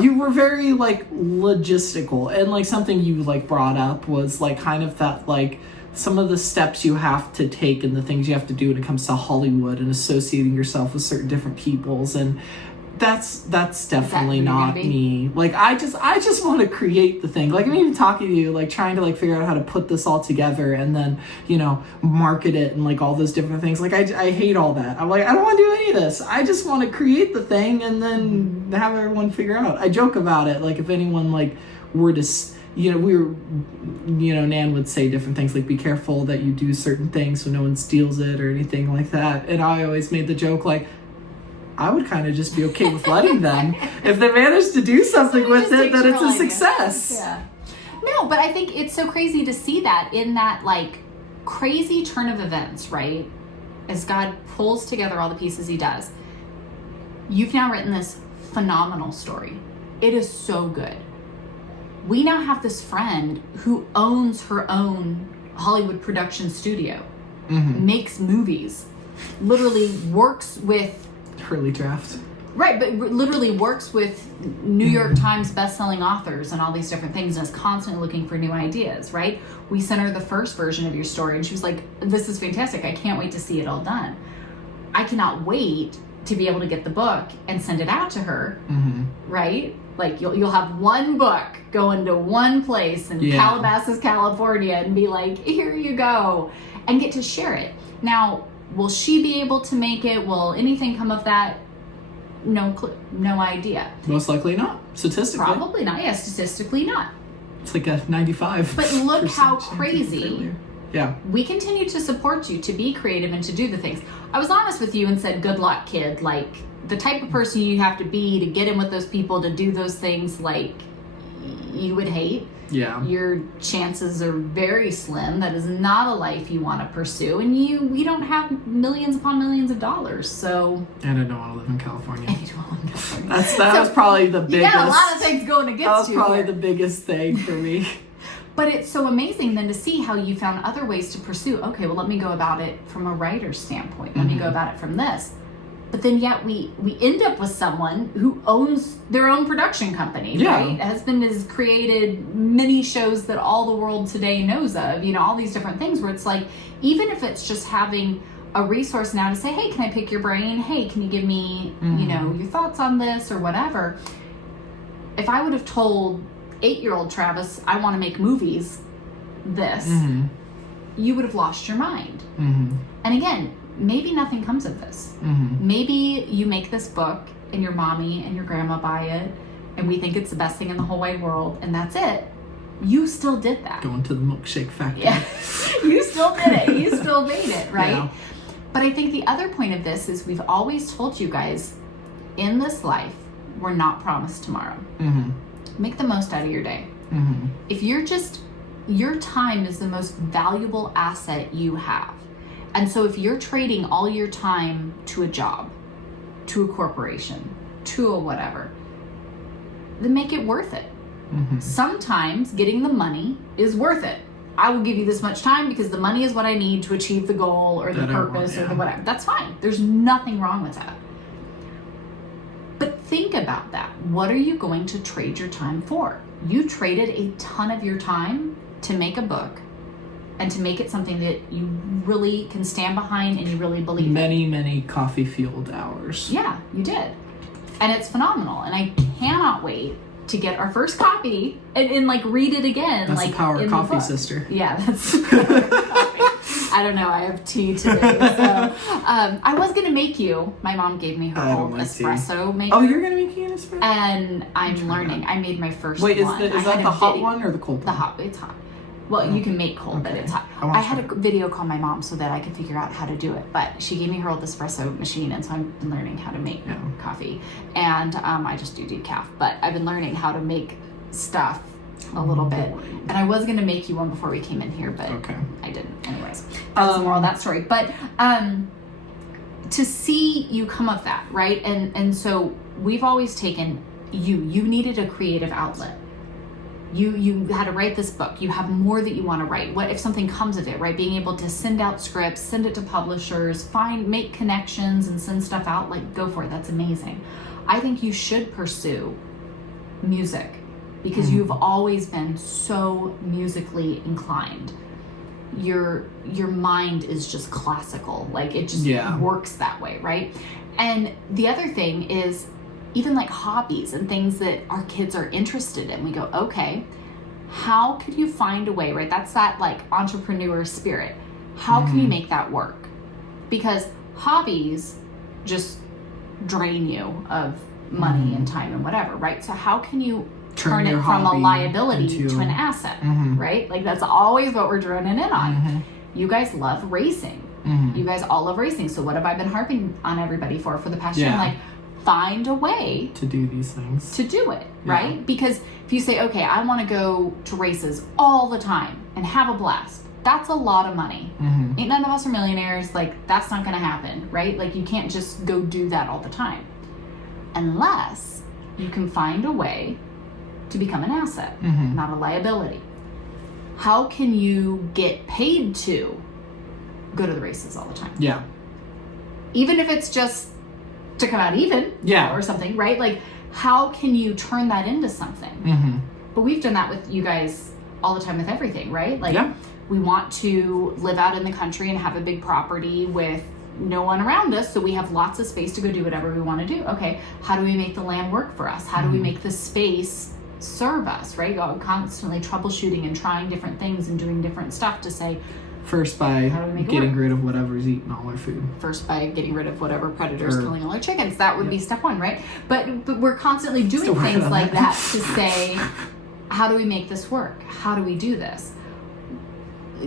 you were very, like, logistical, and, like, something you, like, brought up was, like, kind of that, like, some of the steps you have to take and the things you have to do when it comes to Hollywood and associating yourself with certain different peoples, and that's definitely not me. Like, I just want to create the thing. Like, I'm even talking to you, like, trying to, like, figure out how to put this all together and then, you know, market it and, like, all those different things. Like, I hate all that. I'm like, I don't want to do any of this. I just want to create the thing and then have everyone figure out. I joke about it. Like, if anyone, like, were to... You know, Nan would say different things like, be careful that you do certain things so no one steals it or anything like that. And I always made the joke, like, I would kind of just be okay with letting them. If they manage to do something with it, then it's a success. Yeah. No, but I think it's so crazy to see that in that, like, crazy turn of events, right? As God pulls together all the pieces he does. You've now written this phenomenal story. It is so good. We now have this friend who owns her own Hollywood production studio, makes movies, literally works with... Early draft. Right, but literally works with New York Times bestselling authors and all these different things and is constantly looking for new ideas, right? We sent her the first version of your story and she was like, this is fantastic. I can't wait to see it all done. I cannot wait to be able to get the book and send it out to her, right? Like, you'll have one book going to one place in Calabasas, California, and be like, here you go, and get to share it. Now, will she be able to make it? Will anything come of that? No idea. Most likely not. Statistically. Probably not. Yeah, statistically not. It's like a 95%. But look how crazy. Yeah. We continue to support you to be creative and to do the things. I was honest with you and said, good luck, kid. Like, the type of person you have to be to get in with those people to do those things, like, you would hate. Yeah. Your chances are very slim. That is not a life you want to pursue. And we don't have millions upon millions of dollars. So. And I don't want to live in California. And you don't want to live in California. That was probably the biggest. You got a lot of things going against you. That was probably here. the biggest thing for me. But it's so amazing then to see how you found other ways to pursue. Okay, well, let me go about it from a writer's standpoint. Let me go about it from this. But then yet we end up with someone who owns their own production company, right? Husband has created many shows that all the world today knows of, all these different things where it's like, even if it's just having a resource now to say, hey, can I pick your brain? Hey, can you give me, your thoughts on this or whatever? If I would have told 8-year-old Travis, I want to make movies, you would have lost your mind. And again, maybe nothing comes of this. Maybe you make this book and your mommy and your grandma buy it and we think it's the best thing in the whole wide world and that's it. You still did that. Going to the milkshake factory. Yeah. You still did it. You still made it, right? Yeah. But I think the other point of this is we've always told you guys, in this life, we're not promised tomorrow. Make the most out of your day. If your time is the most valuable asset you have. And so if you're trading all your time to a job, to a corporation, to a whatever, then make it worth it. Sometimes getting the money is worth it. I will give you this much time because the money is what I need to achieve the goal or the purpose or the whatever. That's fine. There's nothing wrong with that. But think about that. What are you going to trade your time for? You traded a ton of your time to make a book and to make it something that you really can stand behind and you really believe in. Many coffee fueled hours. Yeah, you did. And it's phenomenal. And I cannot wait to get our first copy and like read it again. That's like the power in of the coffee, book. sister. Yeah, that's the power of coffee. I don't know. I have tea today. So I was going to make you. My mom gave me her old espresso maker. Oh, you're going to make you an espresso? And I'm learning. I made my first one. Wait, is that the hot one or the cold one? The hot. It's hot. Well, you can make cold, but it's hot. I had a video call my mom so that I could figure out how to do it. But she gave me her old espresso machine, and so I've been learning how to make coffee. And I just do decaf. But I've been learning how to make stuff a little bit. And I was going to make you one before we came in here, but I didn't. Anyways, that's the moral of that story. But to see you come of that, right? And so we've always taken you needed a creative outlet. You had to write this book. You have more that you want to write. What if something comes of it, right? Being able to send out scripts, send it to publishers, make connections and send stuff out, like go for it. That's amazing. I think you should pursue music because you've always been so musically inclined. Your mind is just classical. Like it just works that way, right? And the other thing is even like hobbies and things that our kids are interested in. We go, okay, how could you find a way, right? That's that like entrepreneur spirit. How can you make that work? Because hobbies just drain you of money and time and whatever, right? So how can you turn it from a liability to an asset, right? Like that's always what we're droning in on. You guys love racing. You guys all love racing. So what have I been harping on everybody for the past year? I'm like, find a way to do these things, to do it, right? Because if you say, okay, I want to go to races all the time and have a blast, that's a lot of money. Ain't none of us are millionaires. Like that's not going to happen, right? Like you can't just go do that all the time unless you can find a way to become an asset, not a liability. How can you get paid to go to the races all the time? Yeah. Even if it's just to come out even, or something, right? Like, how can you turn that into something? But we've done that with you guys all the time with everything, right? Like, we want to live out in the country and have a big property with no one around us, so we have lots of space to go do whatever we want to do. Okay, how do we make the land work for us? How do we make the space serve us, right? Constantly troubleshooting and trying different things and doing different stuff to say, first by getting rid of whatever's eating all our food. First by getting rid of whatever predator's killing all our chickens. That would be step one, right? But we're constantly doing things like that to say, how do we make this work? How do we do this?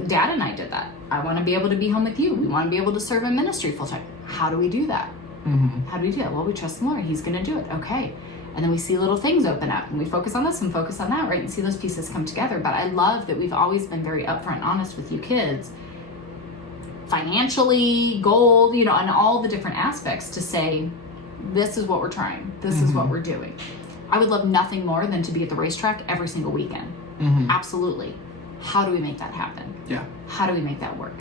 Dad and I did that. I want to be able to be home with you. We want to be able to serve in ministry full time. How do we do that? How do we do that? Well, we trust the Lord. He's going to do it. Okay. And then we see little things open up and we focus on this and focus on that, right? And see those pieces come together. But I love that we've always been very upfront and honest with you kids, financially, goal, you know, and all the different aspects to say, this is what we're trying. This is what we're doing. I would love nothing more than to be at the racetrack every single weekend. Absolutely. How do we make that happen? Yeah. How do we make that work?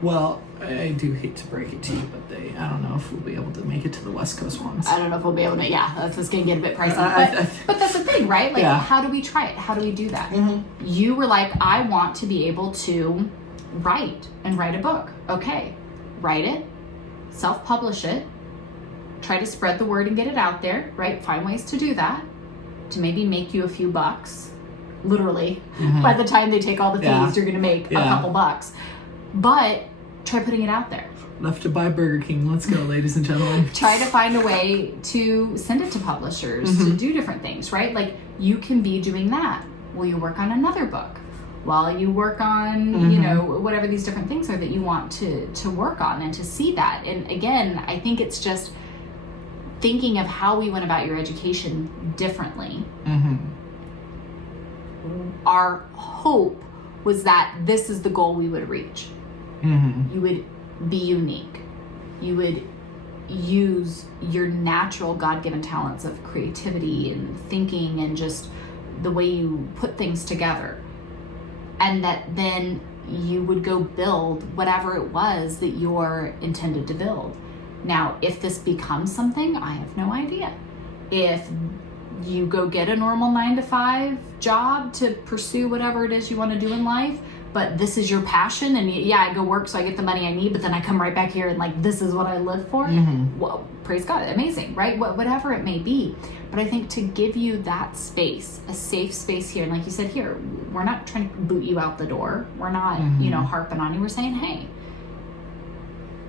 Well, I do hate to break it to you, but I don't know if we'll be able to make it to the West Coast ones. I don't know if we'll be able to, that's what's going to get a bit pricey. But that's the thing, right? Like, how do we try it? How do we do that? You were like, I want to be able to write a book. Okay, write it, self-publish it, try to spread the word and get it out there, right? Find ways to do that, to maybe make you a few bucks, literally. By the time they take all the fees, you're going to make a couple bucks. But try putting it out there. Enough to buy Burger King. Let's go, ladies and gentlemen. Try to find a way to send it to publishers, to do different things, right? Like, you can be doing that while you work on another book, while you work on, you know, whatever these different things are that you want to work on, and to see that. And again, I think it's just thinking of how we went about your education differently. Our hope was that this is the goal we would reach. You would be unique. You would use your natural God-given talents of creativity and thinking and just the way you put things together. And that then you would go build whatever it was that you're intended to build. Now, if this becomes something, I have no idea. If you go get a normal 9-to-5 job to pursue whatever it is you want to do in life, but this is your passion, and I go work so I get the money I need, but then I come right back here and like, this is what I live for. Well, praise God, amazing, right? Whatever it may be. But I think to give you that space, a safe space here, and like you said here, we're not trying to boot you out the door. We're not, you know, harping on you. We're saying, hey,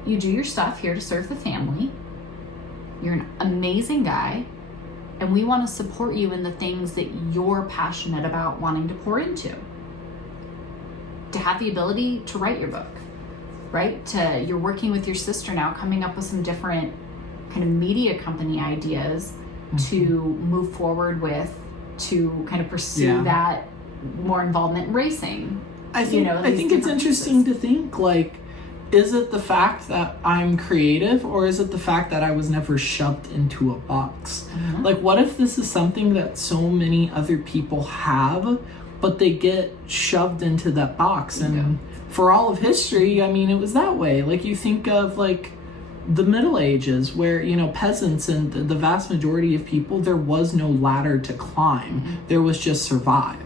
you do your stuff here to serve the family. You're an amazing guy, and we want to support you in the things that you're passionate about wanting to pour into. To have the ability to write your book, right? You're working with your sister now, coming up with some different kind of media company ideas to move forward with, to kind of pursue that more involvement in racing. I think it's interesting to think, like, is it the fact that I'm creative, or is it the fact that I was never shoved into a box? Like, what if this is something that so many other people have, but they get shoved into that box? And for all of history, I mean, it was that way. Like, you think of like the Middle Ages, where, you know, peasants and the vast majority of people, there was no ladder to climb. There was just survive.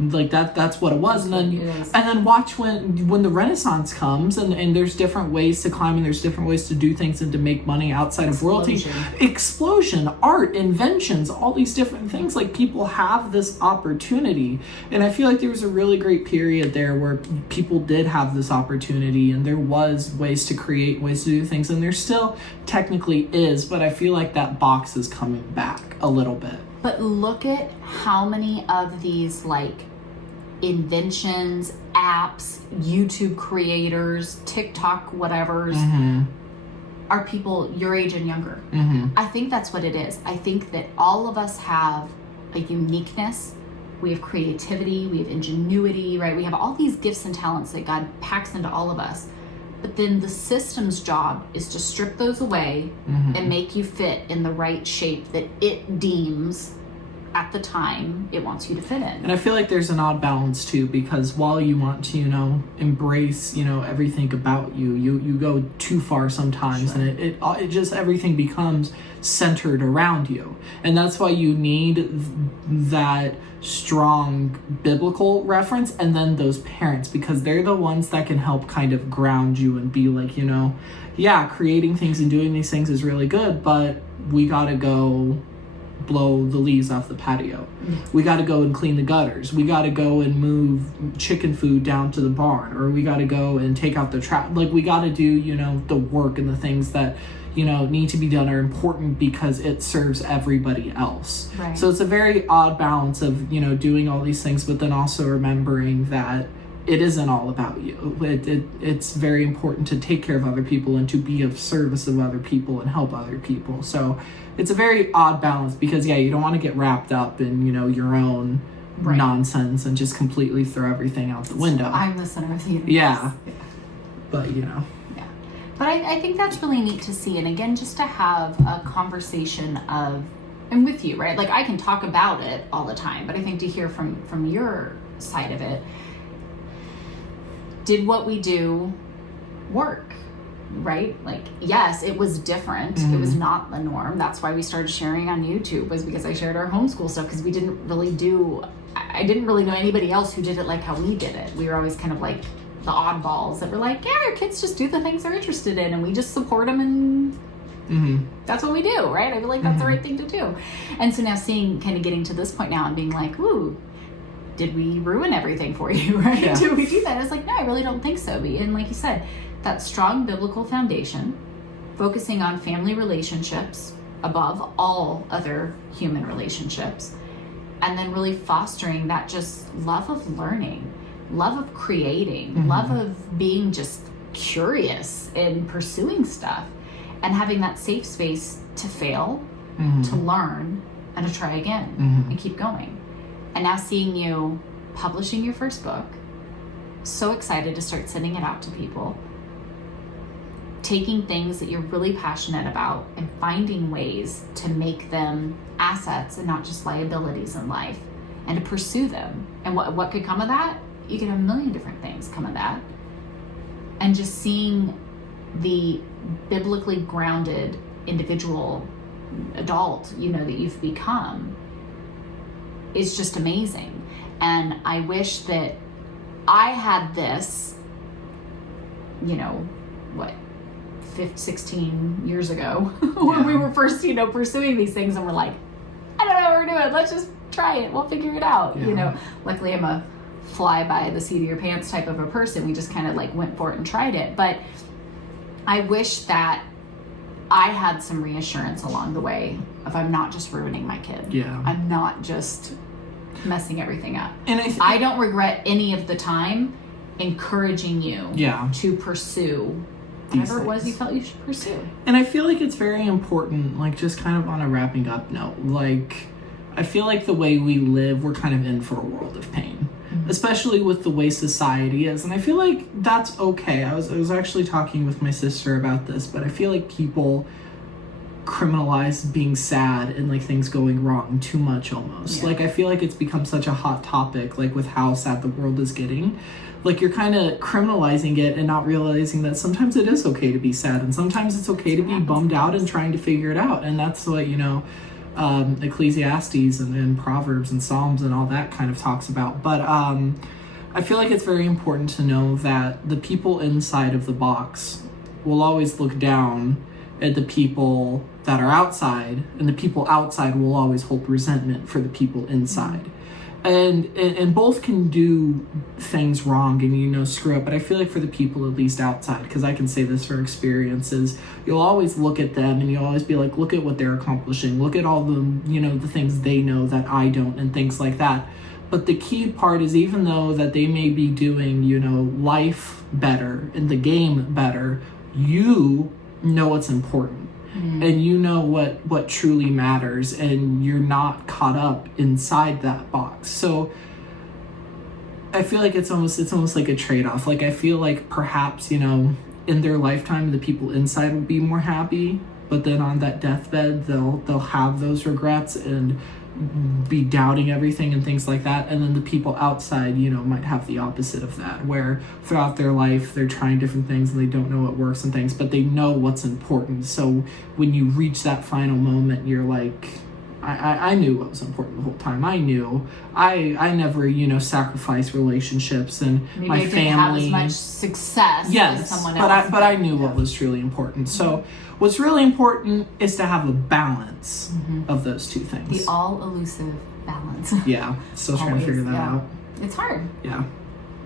Like that's what it was. And then watch when the Renaissance comes, and there's different ways to climb, and there's different ways to do things and to make money outside of royalty. Explosion, art, inventions, all these different things. Like, people have this opportunity, and I feel like there was a really great period there where people did have this opportunity, and there was ways to create, ways to do things, and there still technically is, but I feel like that box is coming back a little bit. But look at how many of these, like, inventions, apps, YouTube creators, TikTok whatevers, are people your age and younger. I think that's what it is. I think that all of us have a uniqueness. We have creativity, we have ingenuity, right? We have all these gifts and talents that God packs into all of us. But then the system's job is to strip those away and make you fit in the right shape that it deems at the time it wants you to fit in. And I feel like there's an odd balance too, because while you want to, you know, embrace, you know, everything about you, you go too far sometimes, and it just, everything becomes centered around you. And that's why you need that strong biblical reference, and then those parents, because they're the ones that can help kind of ground you and be like, you know, creating things and doing these things is really good, but we gotta go blow the leaves off the patio. We got to go and clean the gutters. We got to go and move chicken food down to the barn, or we got to go and take out the trash. Like, we got to do, you know, the work and the things that, you know, need to be done are important because it serves everybody else. So it's a very odd balance of, you know, doing all these things, but then also remembering that it isn't all about you. It's very important to take care of other people and to be of service of other people and help other people. So it's a very odd balance because, yeah, you don't want to get wrapped up in, your own nonsense and just completely throw everything out the window. I'm the center of the universe. Yeah. But, Yeah. But I think that's really neat to see. And again, just to have a conversation of, and with you, right? Like I can talk about it all the time, but I think to hear from your side of it, did what we do work, right? Like, yes, it was different. Mm-hmm. It was not the norm. That's why we started sharing on YouTube, was because I shared our homeschool stuff, because I didn't really know anybody else who did it like how we did it. We were always kind of like the oddballs that were like, yeah, our kids just do the things they're interested in and we just support them, and that's what we do, right? I feel like that's the right thing to do. And so now getting to this point now and being like, ooh, did we ruin everything for you, right? Yeah. Did we do that? I was like, no, I really don't think so. And like you said, that strong biblical foundation, focusing on family relationships above all other human relationships, and then really fostering that just love of learning, love of creating, love of being just curious and pursuing stuff, and having that safe space to fail, to learn, and to try again, and keep going. And now seeing you publishing your first book, so excited to start sending it out to people, taking things that you're really passionate about and finding ways to make them assets and not just liabilities in life, and to pursue them. And what could come of that? You could have a million different things come of that. And just seeing the biblically grounded individual adult, that you've become, is just amazing. And I wish that I had this, 16 years ago when we were first, pursuing these things, and we're like, I don't know what we're doing. Let's just try it. We'll figure it out. Luckily I'm a fly by the seat of your pants type of a person. We just kind of like went for it and tried it. But I wish that I had some reassurance along the way of, I'm not just ruining my kid. Yeah. I'm not just messing everything up. And I don't regret any of the time encouraging you to pursue whatever it was you felt you should pursue. And I feel like it's very important, like just kind of on a wrapping up note, like I feel like the way we live, we're kind of in for a world of pain, especially with the way society is. And I feel like that's okay. I was actually talking with my sister about this, but I feel like people criminalize being sad and like things going wrong too much almost. Like I feel like it's become such a hot topic, like with how sad the world is getting. Like you're kind of criminalizing it and not realizing that sometimes it is okay to be sad, and sometimes it's okay to be bummed out and trying to figure it out. And that's what, Ecclesiastes and Proverbs and Psalms and all that kind of talks about. But I feel like it's very important to know that the people inside of the box will always look down at the people that are outside, and the people outside will always hold resentment for the people inside. And both can do things wrong and, screw up. But I feel like for the people at least outside, because I can say this for experiences, you'll always look at them and you'll always be like, look at what they're accomplishing. Look at all the, the things they know that I don't, and things like that. But the key part is, even though that they may be doing, life better and the game better, you know what's important. And you know what truly matters, and you're not caught up inside that box. So I feel like it's almost like a trade-off. Like I feel like perhaps, in their lifetime the people inside will be more happy, but then on that deathbed they'll have those regrets and be doubting everything and things like that. And then the people outside, might have the opposite of that, where throughout their life they're trying different things and they don't know what works and things, but they know what's important. So when you reach that final moment, you're like, I knew what was important the whole time. I knew I never, sacrificed relationships and maybe my didn't family. Have as much success as someone else. But I knew what was truly important. So what's really important is to have a balance of those two things. The all elusive balance. Yeah, still trying to figure that out. It's hard. Yeah.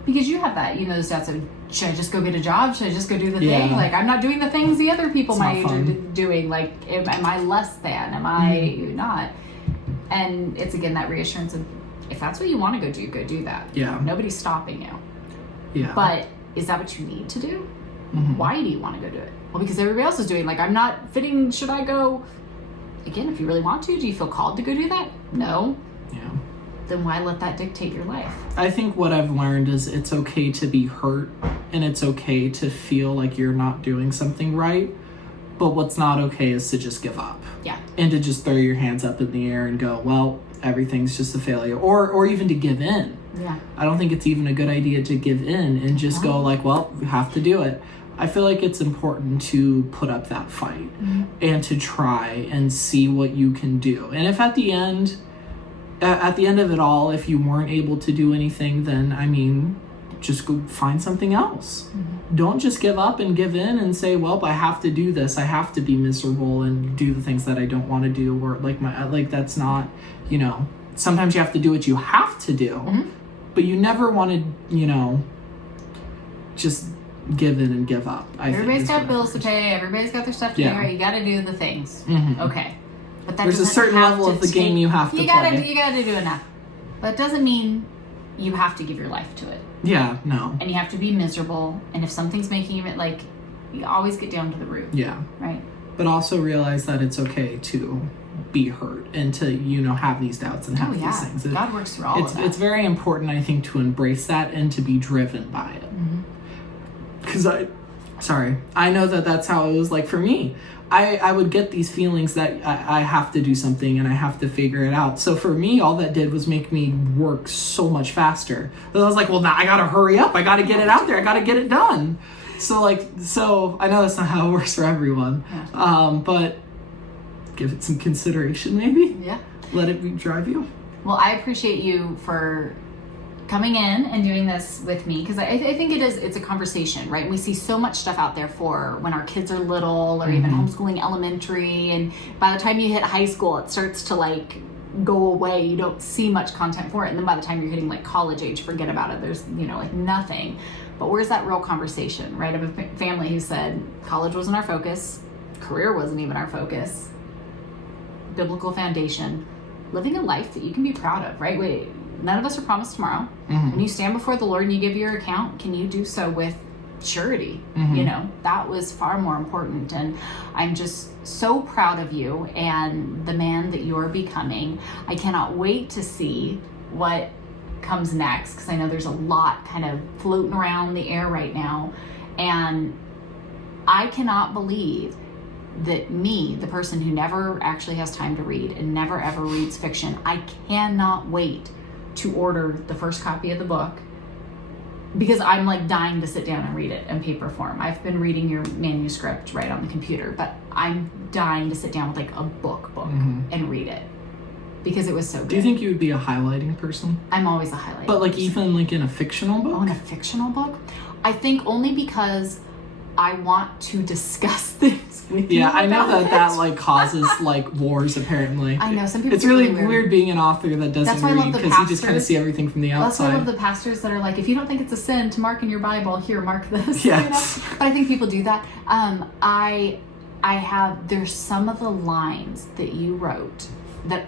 Because you have that, those doubts of, should I just go get a job? Should I just go do the thing? Like, I'm not doing the things the other people my age are doing. Like, am I less than? Am I not? And it's, again, that reassurance of, if that's what you want to go do that. Yeah. Nobody's stopping you. Yeah. But is that what you need to do? Mm-hmm. Why do you want to go do it? Well, because everybody else is doing. Like, I'm not fitting. Should I go? Again, if you really want to, do you feel called to go do that? No. Yeah. Then why let that dictate your life? I think what I've learned is it's okay to be hurt and it's okay to feel like you're not doing something right. But what's not okay is to just give up. Yeah. And to just throw your hands up in the air and go, well, everything's just a failure. Or even to give in. Yeah. I don't think it's even a good idea to give in and just go like, well, we have to do it. I feel like it's important to put up that fight and to try and see what you can do. And if at the end of it all, if you weren't able to do anything, then, I mean, just go find something else. Mm-hmm. Don't just give up and give in and say, well, I have to do this. I have to be miserable and do the things that I don't want to do. Or that's not, sometimes you have to do what you have to do, but you never want to, just give in and give up. Everybody's got bills to pay. Everybody's got their stuff to do. Right? You got to do the things. Mm-hmm. Okay. But that there's a certain level of the game you have to play. You got to do enough. But it doesn't mean you have to give your life to it. Yeah, no. And you have to be miserable. And if something's making you, you always get down to the root. Yeah. Right? But also realize that it's okay to be hurt and to, have these doubts and have these things. God works through all of that. It's very important, I think, to embrace that and to be driven by it. Because I know that that's how it was like for me. I would get these feelings that I have to do something and I have to figure it out. So for me, all that did was make me work so much faster. I was like, well, now I got to hurry up. I got to get it out there. I got to get it done. So I know that's not how it works for everyone. Yeah. But give it some consideration, maybe. Yeah. Let it drive you. Well, I appreciate you for coming in and doing this with me, because I think it's a conversation, right? We see so much stuff out there for when our kids are little, or even homeschooling elementary, and by the time you hit high school, it starts to go away. You don't see much content for it, and then by the time you're hitting college age, forget about it. There's nothing. But where's that real conversation, right? Of a family who said college wasn't our focus, career wasn't even our focus, biblical foundation, living a life that you can be proud of, right? Wait, none of us are promised tomorrow. When you stand before the Lord and you give your account, can you do so with surety? That was far more important. And I'm just so proud of you and the man that you're becoming. I cannot wait to see what comes next, because I know there's a lot kind of floating around the air right now. And I cannot believe that me, the person who never actually has time to read and never ever reads fiction, I cannot wait to order the first copy of the book, because I'm dying to sit down and read it in paper form. I've been reading your manuscript right on the computer, but I'm dying to sit down with a book and read it, because it was so good. Do you think you would be a highlighting person? I'm always a highlighting But person. Even in a fictional book? Oh, in a fictional book? I think only because I want to discuss things with you. Yeah, I know that causes wars apparently. I know, some people. It's really weird being an author that doesn't read, because you just kind of see everything from the outside. That's why I love the pastors that are if you don't think it's a sin to mark in your Bible, here, mark this. Yes. But I think people do that. There's some of the lines that you wrote that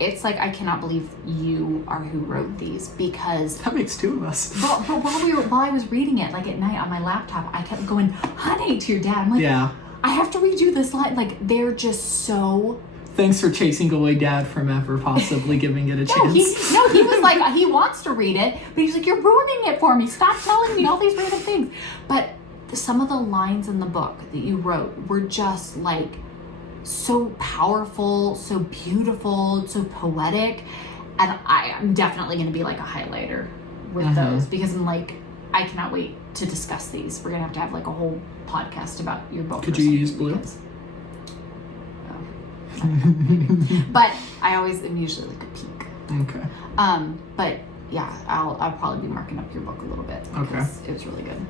it's I cannot believe you are who wrote these, because that makes two of us. But while I was reading it, at night on my laptop, I kept going, honey, to your dad. I'm yeah. I have to read you this line. They're just so. Thanks for chasing away Dad from ever possibly giving it a chance. He was he wants to read it, but he's you're ruining it for me. Stop telling me all these random things. But some of the lines in the book that you wrote were just so powerful, so beautiful, so poetic. And I'm definitely going to be a highlighter with those, because I'm I cannot wait to discuss these. We're going to have a whole podcast about your book. Could you use blue? But I always am usually a peak. Okay. But yeah, I'll probably be marking up your book a little bit. Okay. It was really good.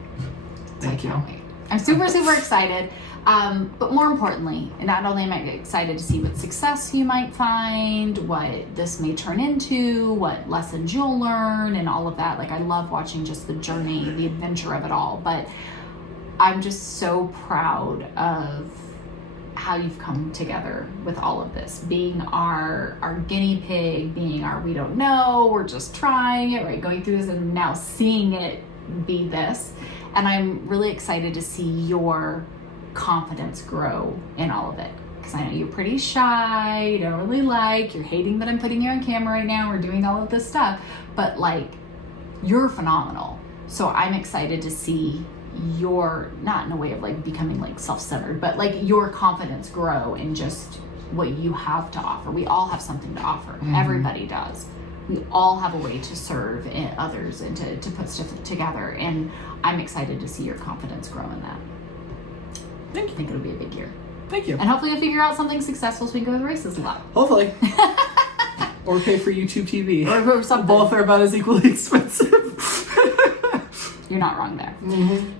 Thank you. Can't wait. I'm super, super excited. But more importantly, not only am I excited to see what success you might find, what this may turn into, what lessons you'll learn, and all of that. I love watching just the journey, the adventure of it all. But I'm just so proud of how you've come together with all of this, being our guinea pig, being our we don't know, we're just trying it, right, going through this, and now seeing it be this. And I'm really excited to see your confidence grow in all of it. Because I know you're pretty shy, you don't really you're hating that I'm putting you on camera right now, we're doing all of this stuff, but like, you're phenomenal. So I'm excited to see your, not in a way of like becoming like self-centered, but like your confidence grow in just what you have to offer. We all have something to offer. Everybody does. We all have a way to serve others and to put stuff together. And I'm excited to see your confidence grow in that. Thank you. I think it'll be a big year. Thank you. And hopefully you'll figure out something successful so we can go to the races a lot. Hopefully. Or pay for YouTube TV. Or something. Both are about as equally expensive. You're not wrong there.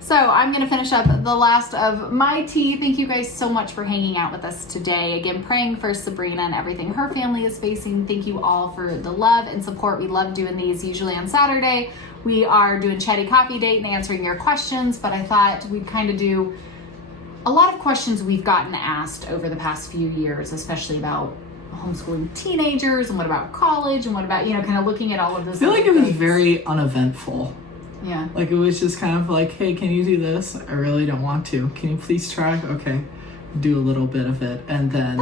So I'm going to finish up the last of my tea. Thank you guys so much for hanging out with us today. Again, praying for Sabrina and everything her family is facing. Thank you all for the love and support. We love doing these usually on Saturday. We are doing Chatty Coffee Date and answering your questions, but I thought we'd kind of do a lot of questions we've gotten asked over the past few years, especially about homeschooling teenagers and what about college and what about, kind of looking at all of those. I feel like it was very uneventful. Yeah. Like it was just kind of like, hey, can you do this? I really don't want to. Can you please try? Okay. Do a little bit of it. And then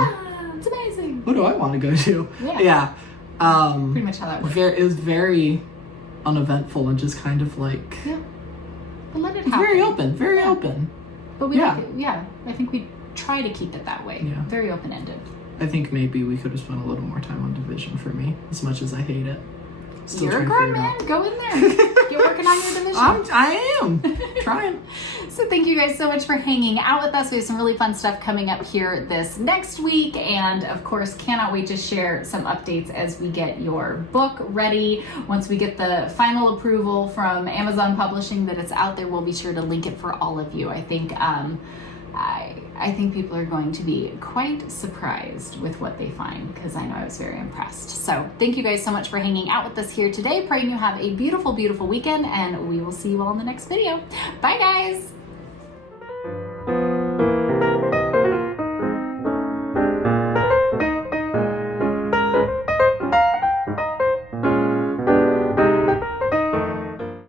it's amazing. What do I want to go to? Yeah. Pretty much how that works. It was very uneventful and just kind of like, yeah. But let it happen. Very open. But we I think we try to keep it that way. Yeah. Very open-ended. I think maybe we could have spent a little more time on division for me, as much as I hate it. Still You're a grown man. Go in there. Get working on your division. I am. Trying. So thank you guys so much for hanging out with us. We have some really fun stuff coming up here this next week. And of course, cannot wait to share some updates as we get your book ready. Once we get the final approval from Amazon Publishing that it's out there, we'll be sure to link it for all of you. I think I think people are going to be quite surprised with what they find, because I know I was very impressed. So thank you guys so much for hanging out with us here today. Praying you have a beautiful, beautiful weekend, and we will see you all in the next video. Bye, guys.